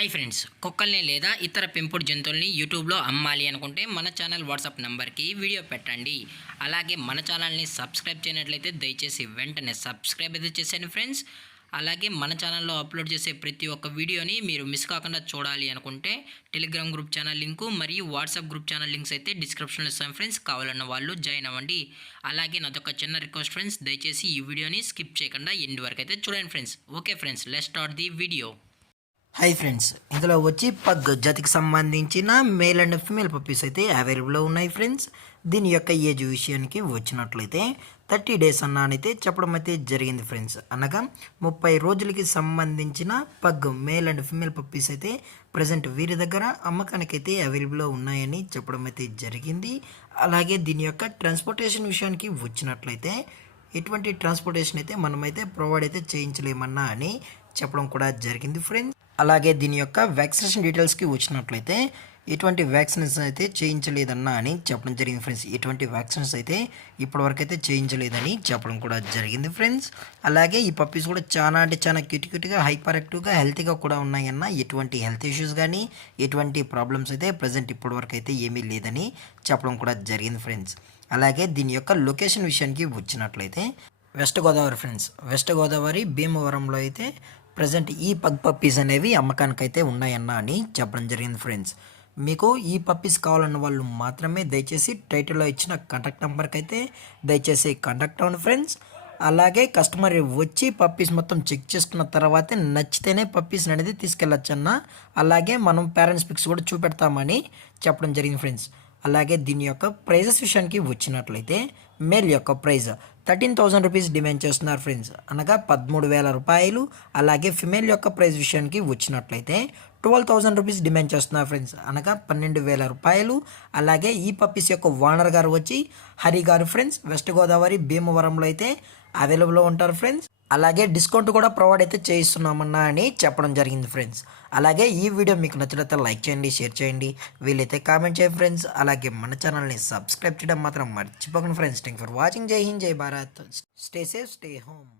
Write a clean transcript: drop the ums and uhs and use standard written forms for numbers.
Hi friends, కుక్కల్ని లేదా ఇతర పెంపుడు జంతువుల్ని యూట్యూబ్లో అమ్మాలి అనుకుంటే మన ఛానల్ వాట్సాప్ నెంబర్కి వీడియో పెట్టండి. అలాగే మన ఛానల్ని సబ్స్క్రైబ్ చేయనట్లయితే దయచేసి వెంటనే సబ్స్క్రైబ్ అయితే చేసేయండి ఫ్రెండ్స్. అలాగే మన ఛానల్లో అప్లోడ్ చేసే ప్రతి ఒక్క వీడియోని మీరు మిస్ కాకుండా చూడాలి అనుకుంటే టెలిగ్రామ్ గ్రూప్ ఛానల్ లింకు మరియు వాట్సాప్ గ్రూప్ ఛానల్ లింక్స్ అయితే డిస్క్రిప్షన్లో ఇస్తాను ఫ్రెండ్స్. కావాలన్న వాళ్ళు జాయిన్ అవ్వండి. అలాగే నాదొక చిన్న రిక్వెస్ట్ ఫ్రెండ్స్, దయచేసి ఈ వీడియోని స్కిప్ చేయకుండా ఎండ్ వరకు అయితే చూడండి friends. Okay friends, let's start the video. Hi friends, ఇందులో వచ్చి పగ్ జాతికి సంబంధించిన మేల్ అండ్ ఫిమేల్ పప్పీస్ అయితే అవైలబుల్లో ఉన్నాయి ఫ్రెండ్స్. దీని యొక్క ఏజ్ విషయానికి వచ్చినట్లయితే 30 డేస్ అన్నానైతే చెప్పడం అయితే జరిగింది ఫ్రెండ్స్. అనగా 30 రోజులకి సంబంధించిన pug male and female puppies అయితే ప్రజెంట్ వీరి దగ్గర అమ్మకానికి అయితే అవైలబుల్లో ఉన్నాయని చెప్పడం అయితే జరిగింది. అలాగే దీని యొక్క ట్రాన్స్పోర్టేషన్ విషయానికి వచ్చినట్లయితే ఎటువంటి ట్రాన్స్పోర్టేషన్ అయితే మనమైతే ప్రొవైడ్ అయితే చేయించలేమన్నా అని చెప్పడం కూడా జరిగింది ఫ్రెండ్స్. అలాగే దీని యొక్క వ్యాక్సినేషన్ డీటెయిల్స్కి వచ్చినట్లయితే ఎటువంటి వ్యాక్సినేషన్ అయితే చేయించలేదన్నా అని చెప్పడం జరిగింది ఫ్రెండ్స్. ఎటువంటి వ్యాక్సిన్స్ అయితే ఇప్పటివరకు అయితే చేయించలేదని చెప్పడం కూడా జరిగింది ఫ్రెండ్స్. అలాగే ఈ పప్పీస్ కూడా చాలా అంటే చాలా క్యూట్గా హైపర్ యాక్టివ్గా హెల్తీగా కూడా ఉన్నాయన్న ఎటువంటి హెల్త్ ఇష్యూస్ కానీ ఎటువంటి ప్రాబ్లమ్స్ అయితే ప్రజెంట్ ఇప్పటివరకు అయితే ఏమీ లేదని చెప్పడం కూడా జరిగింది ఫ్రెండ్స్. అలాగే దీని యొక్క లొకేషన్ విషయానికి వచ్చినట్లయితే west Godavari friends. West Godavari భీమవరంలో అయితే ప్రజెంట్ ఈ పగ్ పప్పీస్ అనేవి అమ్మకానికి అయితే ఉన్నాయన్న అని చెప్పడం జరిగింది ఫ్రెండ్స్. మీకు ఈ పప్పీస్ కావాలన్న వాళ్ళు మాత్రమే దయచేసి టైటిల్లో ఇచ్చిన కాంటాక్ట్ నెంబర్కి అయితే దయచేసి కాంటాక్ట్ అవ్వండి ఫ్రెండ్స్. అలాగే కస్టమర్ వచ్చి పప్పీస్ మొత్తం చెక్ చేసుకున్న తర్వాతే నచ్చితేనే పప్పీస్ అనేది తీసుకెళ్ళొచ్చన్న. అలాగే మనం పేరెంట్స్ పిక్స్ కూడా చూపెడతామని చెప్పడం జరిగింది ఫ్రెండ్స్. అలాగే దీని యొక్క ప్రైజెస్ విషయానికి వచ్చినట్లయితే మేల్ యొక్క ప్రైజ్ 13,000 రూపీస్ డిమాండ్ చేస్తున్నారు ఫ్రెండ్స్, అనగా 13,000 రూపాయలు. అలాగే ఫిమేల్ యొక్క ప్రైజ్ విషయానికి వచ్చినట్లయితే 12,000 రూపీస్ డిమాండ్ చేస్తున్నారు ఫ్రెండ్స్, అనగా 12,000 రూపాయలు. అలాగే ఈ పప్పీస్ యొక్క ఓనర్ గారు వచ్చి హరి గారు ఫ్రెండ్స్. వెస్ట్ గోదావరి భీమవరంలో అయితే అవైలబుల్లో ఉంటారు ఫ్రెండ్స్. అలాగే డిస్కౌంట్ కూడా ప్రొవైడ్ అయితే చేయిస్తున్నామన్నా అని చెప్పడం జరిగింది ఫ్రెండ్స్. అలాగే ఈ వీడియో మీకు నచ్చినట్లయితే లైక్ చేయండి, షేర్ చేయండి, వీలైతే కామెంట్ చేయండి ఫ్రెండ్స్. అలాగే మన ఛానల్ని సబ్స్క్రైబ్ చేయడం మాత్రం మర్చిపోకండి ఫ్రెండ్స్. Thank for watching. జై హింద్, జై Bharat. Stay safe, stay home.